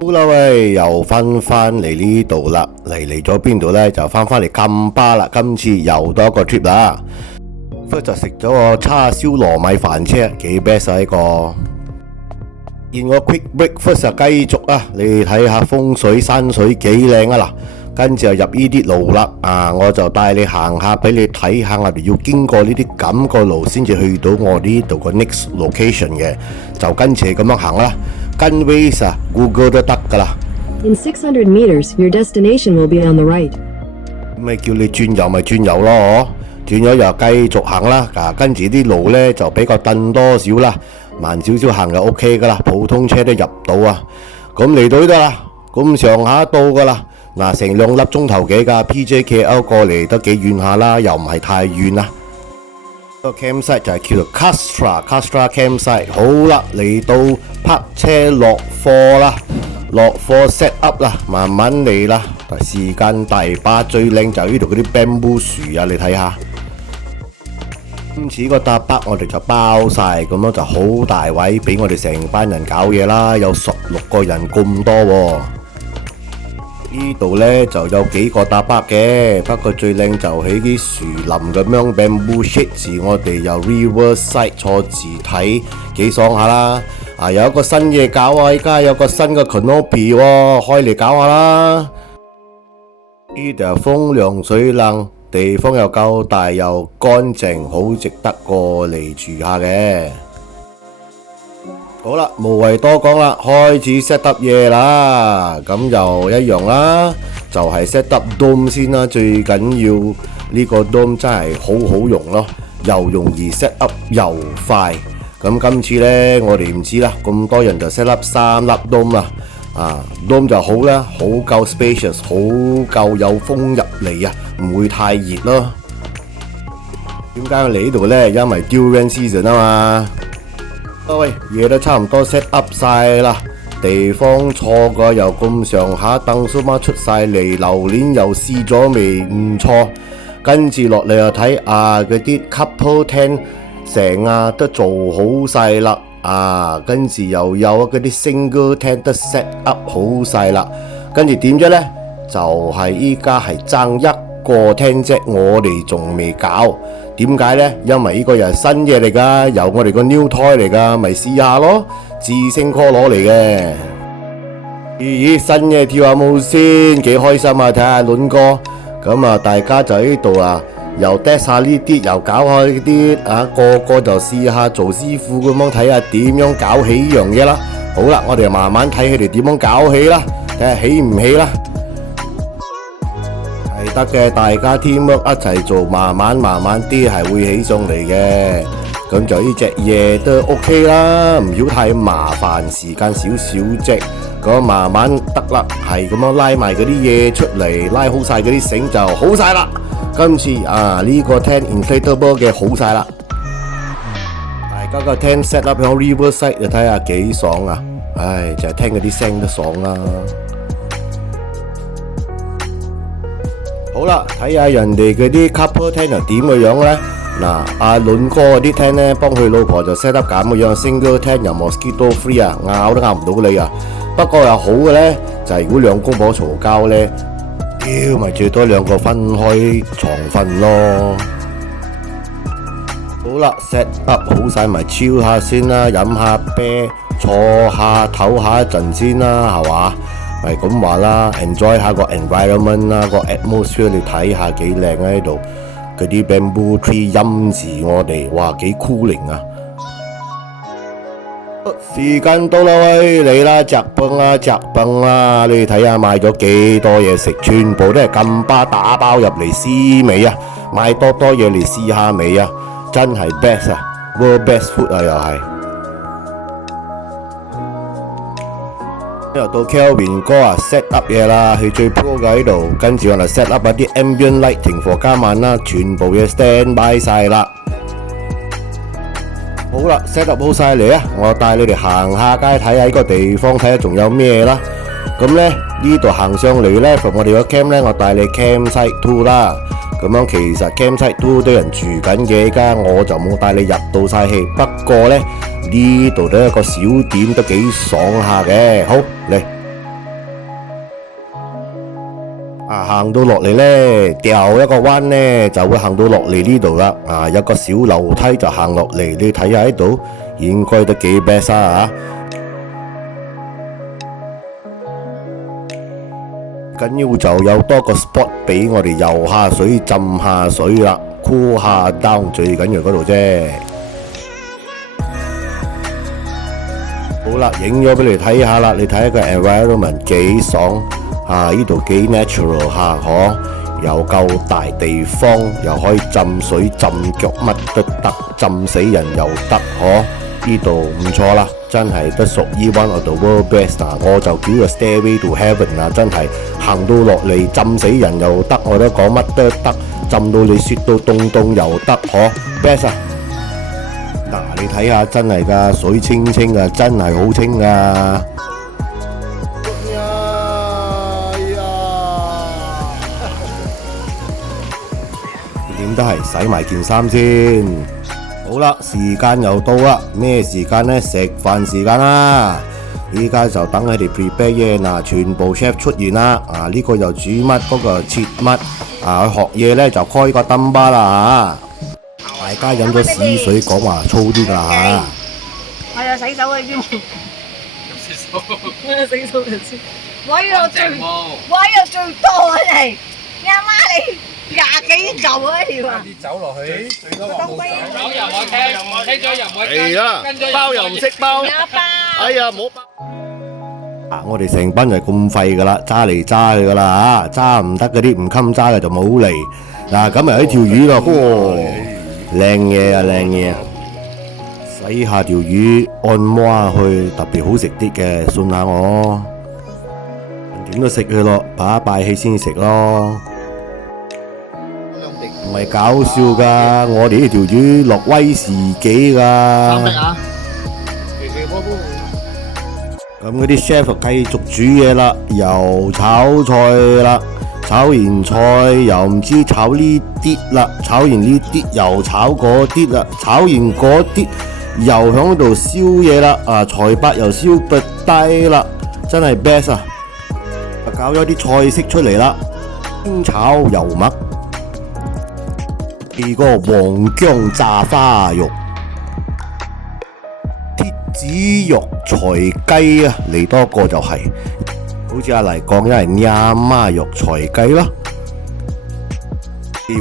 好啦喂，又翻嚟呢度啦，嚟咗邊度呢？就翻嚟金巴啦。今次又多一個 trip 啦。first 就食咗個叉燒糯米飯車，幾 best 啊呢個。然個 quick breakfast 就繼續啊，你睇下風水山水幾靚啊嗱。跟住就入呢啲路啦，我就帶你行下，俾你睇下，我哋要經過呢啲咁個路先至去到我呢度個 next location 嘅，就跟住咁樣行啦。跟 Waze 啊 ，Google 都得噶啦。In 600 meters, your destination will be on the right. 咪叫你轉右咪轉右咯，轉咗又繼續行啦。跟住啲路呢就比較蹬多少啦，慢少少行就 OK 噶啦，普通車都入到啊。咁嚟到呢度啦，咁上下到噶啦。嗱，成2粒鐘頭幾噶 PJKL 過嚟都幾遠下啦，又唔係太遠啦。個 campsite 就係叫做 Castra campsite。好啦，嚟到泊車落貨啦，落貨 set up 啦，慢慢嚟啦。時間大把，最靚就係呢度嗰啲 bamboo 樹啊，你睇下。今次個搭北我哋就包晒，咁樣就好大位俾我哋成班人搞嘢啦，有16個人咁多喎。呢度呢就有幾個搭北嘅，不過最靚就喺啲樹林咁樣 bamboo shade，我哋由 Riverside 坐字睇幾爽下啦。有一個新嘢搞啊，依家有個新嘅 canopy 喎，開嚟搞下啦。呢度風涼水冷，地方又夠大又乾淨，好值得過嚟住下嘅。好啦，無謂多講啦，開始 set up 嘢啦。咁又一樣啦，就係 set up dome 先啦。最緊要呢個 dome 真係好用咯，又容易 set up 又快。咁今次呢，我哋唔知啦，咁多人就 set up 3粒 dome 啦。dome 就好啦，好夠 spacious， 好夠有風入嚟啊，唔會太熱咯。點解我嚟呢度呢？因為 durian season 啊嘛。喂，嘢都差唔多 set up 晒啦，地方錯過又咁上下，燈數碼出晒嚟，榴蓮又試咗未？唔錯。跟住落嚟又睇嗰啲 couple tent 成都做好晒啦，跟住又有嗰啲 single tent 都 set up 好晒啦。跟住點啫呢？就係依家係爭一個 tent 啫，我哋仲未搞。點解呢？因為呢個又係新嘢嚟噶，由我哋個 new toy 嚟噶，咪試下咯，智星 call 攞嚟嘅。咦，新嘢跳下舞先，幾開心啊！睇下倫哥，咁大家就喺度又 test 下呢啲，又搞下呢啲，個個就試下做師傅咁樣，睇下點樣搞起呢樣嘢啦。好啦，我哋就慢慢睇佢哋點樣搞起啦，睇下起唔起啦。係得嘅，大家 teamwork 一齊做，慢慢啲係會起上嚟嘅。咁就呢隻嘢都 OK 啦，唔要太麻煩，時間少啫。咁慢慢得啦，係咁樣拉埋嗰啲嘢出嚟，拉好晒嗰啲繩就好晒啦。今次呢個 tent inflatable 嘅好晒啦。大家個 tent set up 喺 Riverside， 你睇下幾爽啊！唉，就係聽嗰啲聲都爽啦。好啦，睇下人哋嗰啲 couple tent 又點嘅樣呢？阿倫哥嗰啲 tent 呢，幫佢老婆就 set up 咁嘅樣 ，single tent 又 mosquito free 咬都咬唔到你啊。不過又好嘅呢，就係如果兩公婆嘈交呢，咪最多2個分開床瞓咯。好啦 ，set up 好晒咪超下先啦，飲下啤，坐下唞下一陣先啦，係嘛？咪咁話啦 ，enjoy 下個 environment 啦，個 atmosphere 你睇下幾靚啊！呢度嗰啲 bamboo tree 陰住我哋，哇幾 cooling 啊！時間到啦喂，嚟啦，摘崩啦！你睇下買咗幾多嘢食，全部都係金巴打包入嚟試味啊！買多嘢嚟試下味啊！真係 best 啊 ，world best food 啊又係。又到 Kelvin 哥set up 嘢啦，佢最 pro 嘅喺度，跟住我哋 set up 一啲 ambient light 停火加慢啦，全部嘢 stand by 晒啦。好啦 ，set up 好晒嚟啊！我帶你哋行下街睇下呢個地方，睇下仲有咩啦。咁呢度行上嚟呢，同我哋個 camp 呢，我帶你 campsite 2啦。咁樣其實 campsite 2都有人住緊嘅，而家我就冇帶你入到晒氣。不過呢度都有一個小點都幾爽下嘅。好嚟。行到落嚟呢，掉一個彎呢，就會行到落嚟呢度啦。有個小樓梯就行落嚟，你睇下喺度，應該都幾 best 啊！緊要就有多個 spot 俾我哋游下水、浸下水啦，cool 下 down 最緊要嗰度啫。好啦，影咗俾你睇下啦，你睇下個 environment 幾爽呢度幾 natural 可又夠大地方，又可以浸水、浸腳，乜都得，浸死人又得呢度唔錯啦，真係都屬於 one of the world best 我就叫個 Stairway to Heaven 真係行到落嚟浸死人又得，我都講乜都得，浸到你雪到凍凍又得best 你睇下真係噶，水清清真係好清點都係洗埋件衫先。好啦，時間又到啦，咩時間呢？食飯時間啦！依家就等佢哋 prepare 嘢全部 chef 出現啦。呢個又煮乜，嗰個又切乜。去學嘢呢，就開個燈巴啦大家飲咗屎水，講話粗啲啦我有洗手先。洗手。我有洗手先。最多你阿媽你。廿幾嚿條啲酒落去，最多話冇酒又唔可以聽咗又唔可以跟，包又唔識包，哎呀冇包。我哋成班就係咁廢噶啦，揸嚟揸去噶啦揸唔得嗰啲唔襟揸嘅就冇嚟。咁咪喺條魚咯，靚嘢靚嘢洗下條魚，按摩下去，特別好食啲嘅，信下我。點都食佢咯，擺一擺起先食咯。唔係搞笑噶，我哋呢條魚落威士忌噶。咁嗰啲 chef 就繼續煮嘢啦，又炒菜啦，炒完菜又唔知炒呢啲啦，炒完呢啲又炒嗰啲啦，炒完嗰啲又響度燒嘢啦，菜白又燒不低啦，真係 best 搞咗啲菜式出嚟啦，清炒油麥。呢個黃薑炸花肉、鐵子肉柴雞嚟多個就係、好似阿黎講，因為亞媽肉柴雞啦。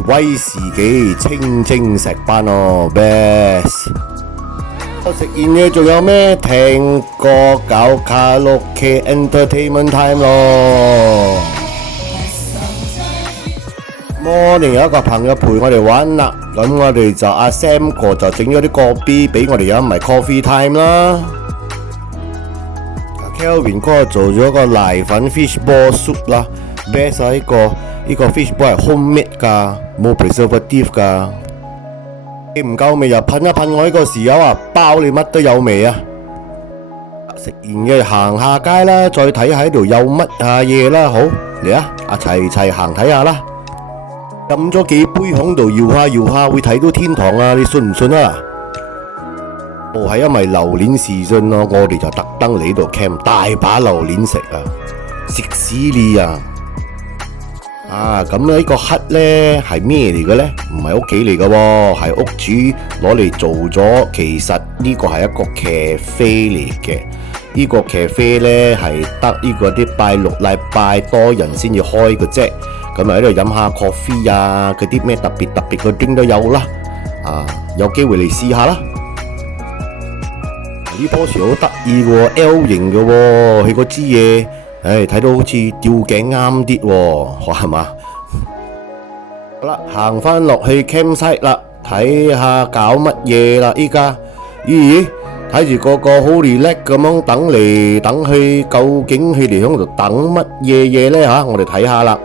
威士忌清蒸石斑best。食完嘢仲有咩？聽歌搞卡拉 OK entertainment time 咯。morning 有一個朋友陪我哋玩啦，咁我哋就阿 Sam 哥就整咗啲個 B 俾我哋飲埋 coffee time 啦。Kelvin 哥做咗個瀨粉 fishball soup 啦 ，best 呢個 fishball 係 homemade 噶，冇 preservative 噶。你唔夠味又噴一噴我呢個豉油包你乜都有味食完嘅行下街啦，再睇下喺度有乜嘢啦，好嚟齊行睇下啦。飲咗幾杯響度搖下會睇到天堂你信唔信係因為榴蓮時陣咯，我哋就特登嚟度 camp 大把榴蓮食食屎你咁呢個黑呢係咩嚟嘅呢？唔係屋企嚟嘅喎，係屋主攞嚟做咗。其實呢個係一個咖啡嚟嘅，呢個咖啡呢係得呢個啲拜六禮拜多人先至開嘅啫。咁喺度飲下 coffee 嗰啲咩特別嘅 drink 都有啦。有機會嚟試下啦。呢棵樹好得意喎 ，L 型嘅喎，佢嗰支嘢，睇到好似吊頸啱啲喎，係嘛？好啦，行翻落去 campsite 啦，睇下搞乜嘢啦，依家，咦？睇住個個好 relax 咁樣等嚟等去，究竟佢哋喺度等乜嘢呢？我哋睇下啦。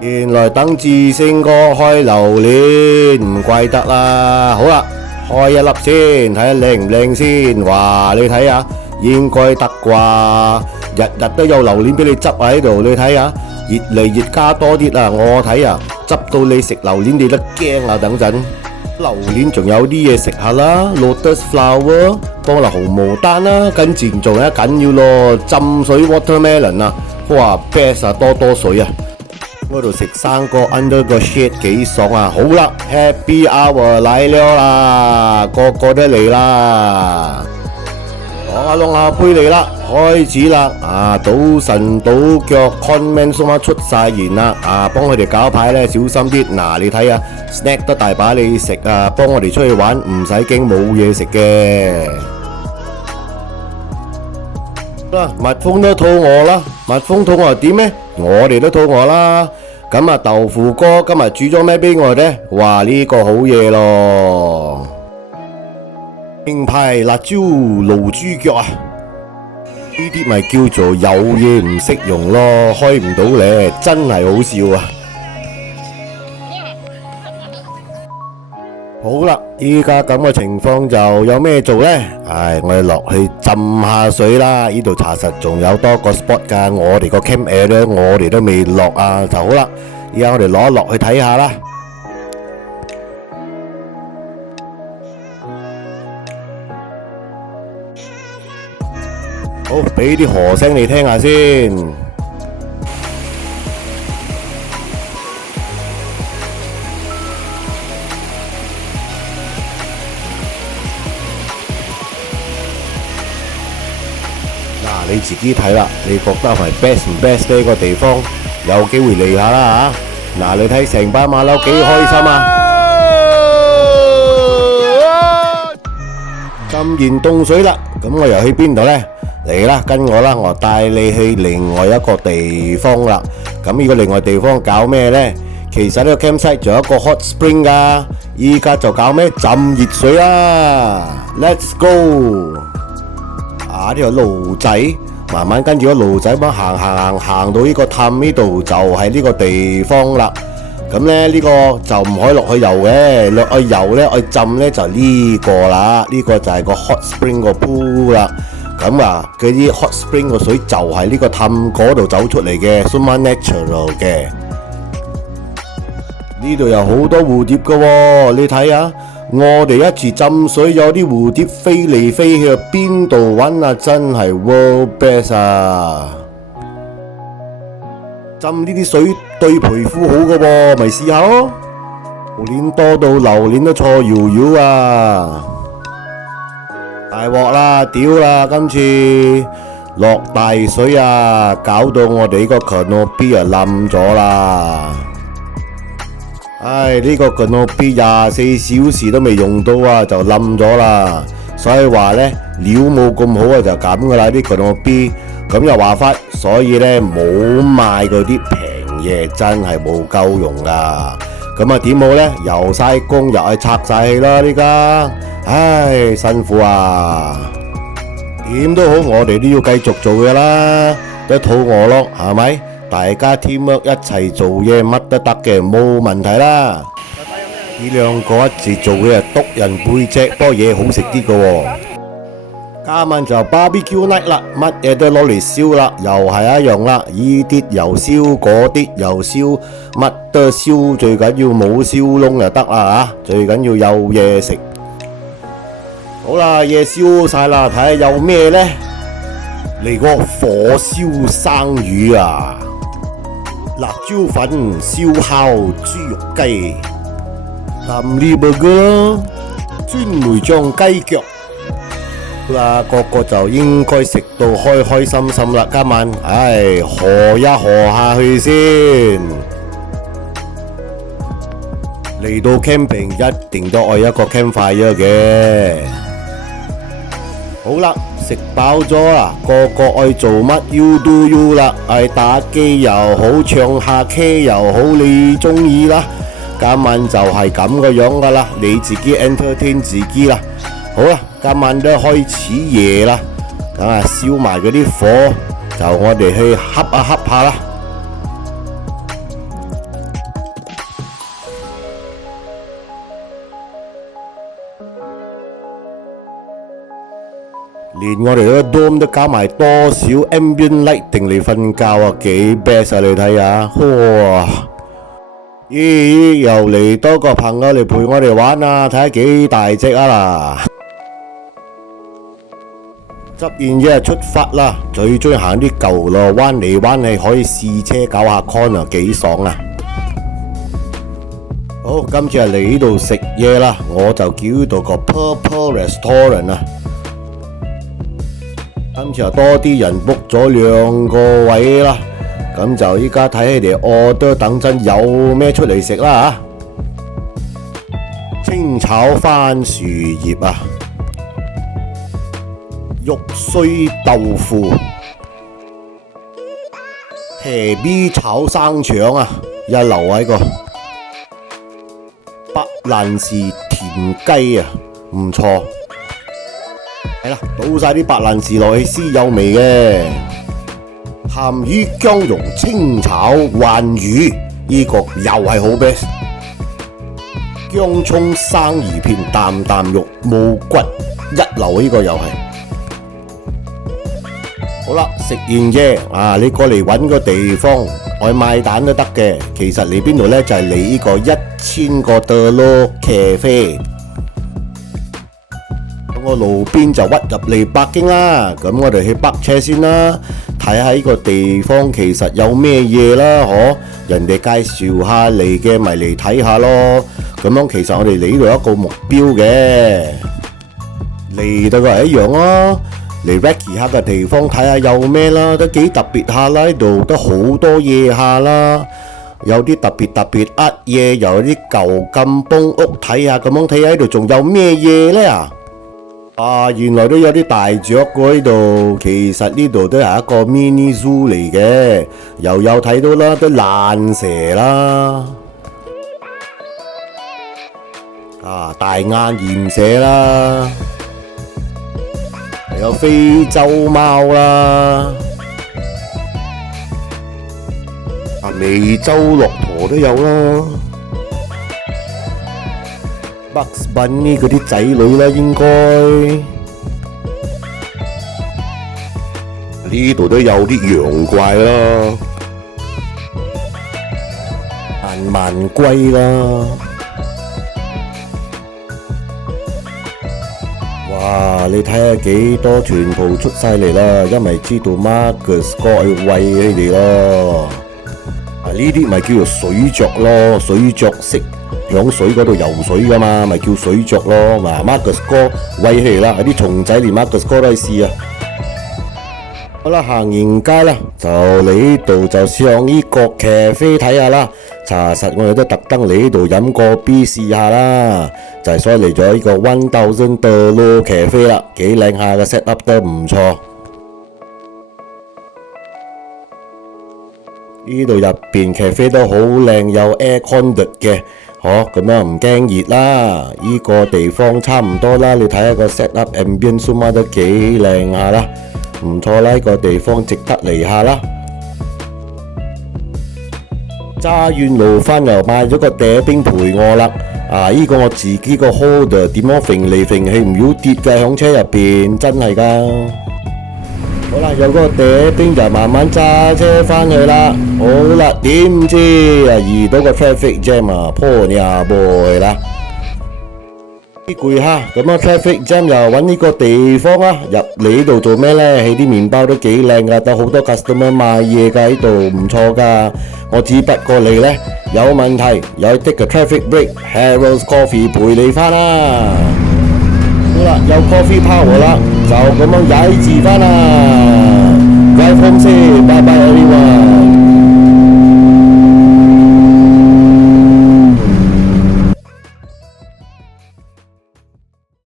原來等智星哥開榴蓮，唔怪得啦。好啦，開一粒先，睇下靚唔靚先。哇，你睇下，應該得啩。日日都有榴蓮俾你執喺度，你睇下，越嚟越加多啲啦。我睇執到你食榴蓮你都驚等陣。榴蓮仲有啲嘢食下啦 ，Lotus flower、幫啦紅毛丹啦，跟住仲有一緊要咯，浸水 watermelon 啊，哇 best 啊，多多水啊！嗰度食生果 under 個 shade 幾爽啊！好啦 ，Happy Hour 嚟了啦，個個都嚟啦，攞下杯嚟啦，開始啦！啊，賭神賭腳 comment 送出晒言啦！啊，幫佢哋搞牌咧，小心啲。嗱，你睇下 snack 得大把你食啊，幫我哋出去玩唔使驚冇嘢食嘅。蜜蜂都肚餓啦，蜜蜂肚餓點呢？我哋都肚餓啦。咁啊，豆腐哥今日煮咗咩俾我哋呢？哇，呢個好嘢咯！名牌辣椒露豬腳啊！呢啲咪叫做有嘢唔識用咯，開唔到咧，真係好笑啊！好啦，依家咁嘅情況就有咩做呢？唉，我哋落去浸下水啦！呢度查實仲有多個 spot 噶，我哋個 camp area 我哋都未落啊，就好啦。而家我哋攞落去睇下啦。好，俾啲河聲你聽下先。你自己睇啦，你覺得係 best 唔 best 呢個地方？有機會嚟下啦嚇！嗱，你睇成班馬騮幾開心啊！浸完凍水啦，咁我又去邊度呢？嚟啦，跟我啦，我帶你去另外一個地方啦。咁呢個另外地方搞咩呢？其實呢個 campsite 仲有一個 hot spring 噶，依家就搞咩？浸熱水啦 ！Let's go！啊！呢條路仔，慢慢跟住個路仔咁行到呢個氹呢度就係呢個地方啦。咁咧呢個就唔可以落去游嘅，落去游咧，去浸咧就呢個啦。呢個就係個 hot spring 個 pool 啦。咁啊，嗰啲 hot spring 個水就係呢個氹嗰度走出嚟嘅 super natural 嘅。呢度有好多蝴蝶噶喎，你睇下。我哋一次浸水有啲蝴蝶飛嚟飛去，邊度搵啊？真係 world best 啊！浸呢啲水對皮膚好噶喎，咪試下咯。榴蓮多到榴蓮都錯搖搖啊！大鑊啦，屌啦！今次落大水啊，搞到我哋呢個 canopy 啊冧咗啦！唉，呢個 canopy 24小時都未用到啊，就冧咗啦。所以話呢，料冇咁好啊，就咁噶啦啲 canopy。咁又話翻，所以呢，冇買嗰啲平嘢，真係冇夠用噶。咁啊點好呢？又晒工又係拆晒氣啦，呢家，唉，辛苦啊！點都好，我哋都要繼續做噶啦，都肚餓咯，係咪？大家 teamwork 一齊做嘢，乜都得嘅，冇問題啦。呢兩個一齊做嘅係督人背脊，不過嘢好食啲嘅喎。今晚就 barbecue night 啦，乜嘢都攞嚟燒啦，又係一樣啦。依啲又燒，嗰啲又燒，乜都燒，最緊要冇燒窿就得啦嚇，最緊要有嘢食。好啦，嘢燒晒啦，睇下有咩呢？嚟個火燒生魚啊！辣椒粉燒烤豬肉雞，淋呢個嘅酸梅醬雞腳啦，個個就應該食到開開心心啦。今晚唉，賀一賀下去先。嚟到 camping 一定都愛一個 campfire 嘅。好啦，食飽咗啦，個個愛做乜 you do you 啦，愛打機又好，唱下 K 又好，你中意啦。今晚就係咁嘅樣噶啦，你自己 entertain 自己啦。好啦，今晚都開始夜啦，咁啊燒埋嗰啲火，就我哋去恰下啦。連我哋個 dome 都加埋多少 ambient lighting嚟瞓覺啊，幾 best 啊！你睇下，哇！咦，又嚟多個朋友嚟陪我哋玩啊，睇下幾大隻啊啦！執完嘢出發啦，最中意行啲舊路，彎嚟彎去可以試車搞下 con 幾爽啊！好，今次係嚟呢度食嘢啦，我就叫到個 Purple Restaurant 啊。今次又多啲人 book 咗2個位啦，咁就依家睇佢哋 order，等陣有咩出嚟食啦嚇！清炒番薯葉啊！肉碎豆腐、茄咪炒生腸啊，一流啊！呢個白蘭氏田雞啊，唔錯。係啦，倒晒啲白蘭氏落去先有味嘅。鹹魚薑蓉清炒鯇魚，呢個又係好 best。薑葱生魚片，啖啖肉冇骨，一流呢個又係。好啦，食完嘢啊，你過嚟揾個地方外賣蛋都得嘅。其實嚟邊度呢？就係嚟呢個1000個的咯咖啡。咁我路邊就屈入嚟北京啦。咁我哋去北車先啦，睇下呢個地方其實有咩嘢啦，嗬？人哋介紹下嚟嘅，咪嚟睇下咯。咁樣其實我哋嚟呢度有一個目標嘅，嚟到個係一樣咯。嚟 recce 下嘅地方睇下有咩啦，都幾特別下啦，呢度都好多嘢下啦，有啲特別嘢，又有啲舊金崩屋睇下，咁樣睇下呢度仲有咩嘢呢？啊，原來都有啲大雀喎呢度，其實呢度都係一個 mini zoo 嚟嘅，又有睇到啦，都爛蛇啦，啊大眼鹽蛇啦。有非洲貓啦，美洲駱駝都有啦 ，Bugs Bunny 嗰啲仔女啦，應該呢度都有啲羊怪啦，慢龜啦。哇！你睇下幾多全部出晒嚟啦，因為知道 Marcus 哥去餵佢哋咯。呢啲咪叫做水雀咯，水雀識響水嗰度游水噶嘛，咪叫水雀咯。嗱 Marcus 哥餵佢哋啦，啲蟲仔連 Marcus 哥都去試啊。好啦，行完街啦，就嚟呢度就上呢個咖啡睇下啦。查實我哋都特登嚟呢度飲個 B 試下啦，就係所以嚟咗呢個1000的咯咖啡啦，幾靚下嘅 set up 都唔錯。呢度入邊咖啡都好靚，有 air con 嘅，咁樣唔驚熱啦。呢個地方差唔多啦，你睇下個 set up ambience 都幾靚下啦，唔錯啦，呢個地方值得嚟下啦。揸完路翻又買咗個嗲冰陪我啦，呢個我自己個 holder 點樣揈嚟揈去唔要跌嘅，響車入邊真係噶。好啦，有個嗲冰就慢慢揸車翻去啦。好啦，點知遇到個 traffic jam 破你下背啦。啲攰哈，咁樣 traffic jam 又揾呢個地方啊，入嚟呢度做咩呢？起啲麵包都幾靚噶，都好多 customer 買嘢噶，喺度唔錯噶。我只不過嚟呢，有問題，有 take 個 traffic break，Harold's Coffee 陪你翻啦。好啦，有 coffee power 啦，就咁樣踩字翻啦。Drive home 先，拜拜。